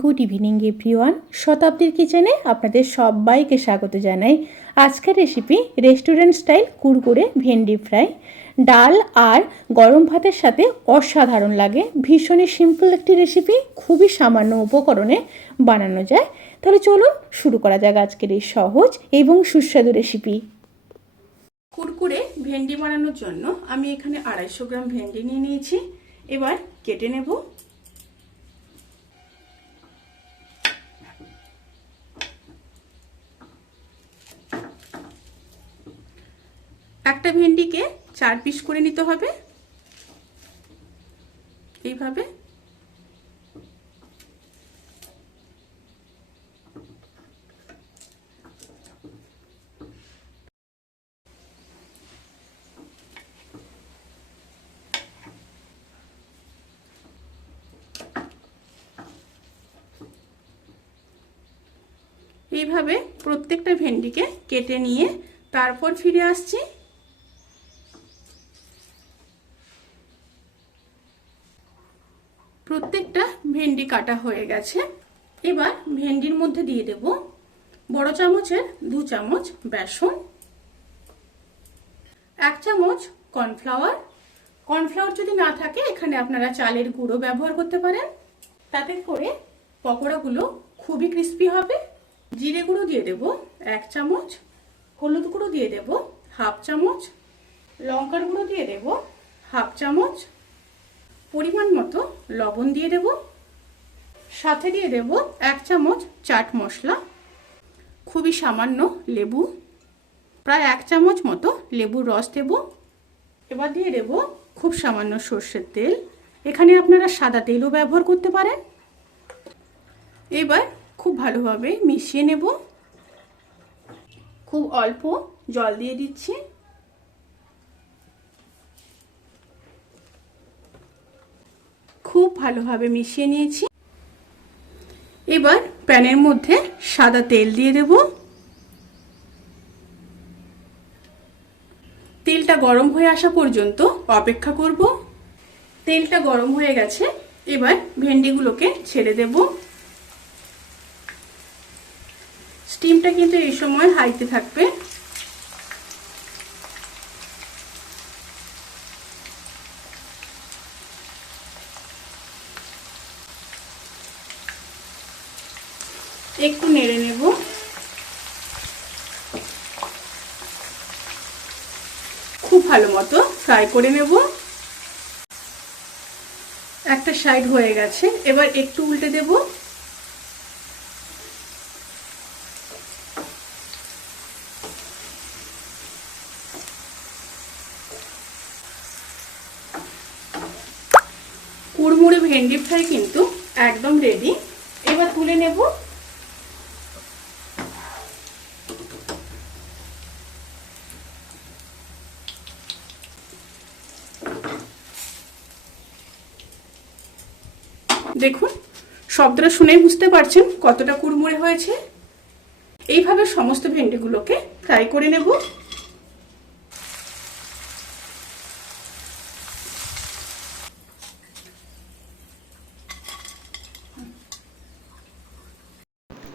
Good evening, everyone. শতাব্দীর কিচেনে আপনাদের সবাইকে স্বাগত জানাই। আজকের রেসিপি রেস্টুরেন্ট স্টাইল কুরকুরে ভেন্ডি ফ্রাই। ডাল আর গরম ভাতের সাথে অসাধারণ লাগে। ভীষণই সিম্পল একটি রেসিপি, খুবই সামান্য উপকরণে বানানো যায়। তাহলে চলুন শুরু করা যাক আজকের এই সহজ এবং সুস্বাদু রেসিপি। কুরকুরে ভেন্ডি বানানোর জন্য আমি এখানে আড়াইশো গ্রাম ভেন্ডি নিয়ে নিয়েছি। এবার কেটে নেব একটা ভেন্ডিকে চার পিস করে নিতে হবে। এইভাবে। এইভাবে প্রত্যেকটা ভেন্ডিকে কেটে নিয়ে তারপর ফিরে আসছি। প্রত্যেকটা ভেন্ডি কাটা হয়ে গেছে। এবার ভেন্ডির মধ্যে দিয়ে দেব বড় চামচের দু চামচ বেসন, এক চামচ কর্নফ্লাওয়ার। কর্নফ্লাওয়ার যদি না থাকে, এখানে আপনারা চালের গুঁড়ো ব্যবহার করতে পারেন। তাতে করে পকোড়াগুলো খুবই ক্রিস্পি হবে। জিরে গুঁড়ো দিয়ে দেব এক চামচ, হলুদ গুঁড়ো দিয়ে দেব হাফ চামচ, লঙ্কার গুঁড়ো দিয়ে দেব হাফ চামচ পরিমাণ মতো লবণ দিয়ে দেব। সাথে দিয়ে দেব এক চামচ চাট মশলা, খুবই সামান্য লেবু, প্রায় এক চামচ মতো লেবুর রস দেব। এবার দিয়ে দেব খুব সামান্য সর্ষের তেল। এখানে আপনারা সাদা তেলও ব্যবহার করতে পারেন। এবার খুব ভালোভাবে মিশিয়ে নেব। খুব অল্প জল দিয়ে দিচ্ছি। খুব ভালোভাবে মিশিয়ে নিয়েছি। এবার প্যানের মধ্যে সাদা তেল দিয়ে দেব। তেলটা গরম হয়ে আসা পর্যন্ত অপেক্ষা করব। তেলটা গরম হয়ে গেছে, এবার ভেন্ডিগুলোকে ছেড়ে দেব। স্টিমটা কিন্তু এই সময় হাইতে থাকবে। একটু নেড়ে নেব। খুব ভালো মতো ফ্রাই করে নেব। একটা সাইড হয়ে গেছে, এবার একটু উল্টে দেব। কুড়মুড়ে ভেন্ডি ফ্রাই কিন্তু একদম রেডি এবার তুলে নেব। দেখুন শব্দটা শুনেই বুঝতে পারছেন কতটা কুড়মুড়ে হয়েছে। এইভাবে সমস্ত ভেন্ডিগুলোকে ফ্রাই করে নেব।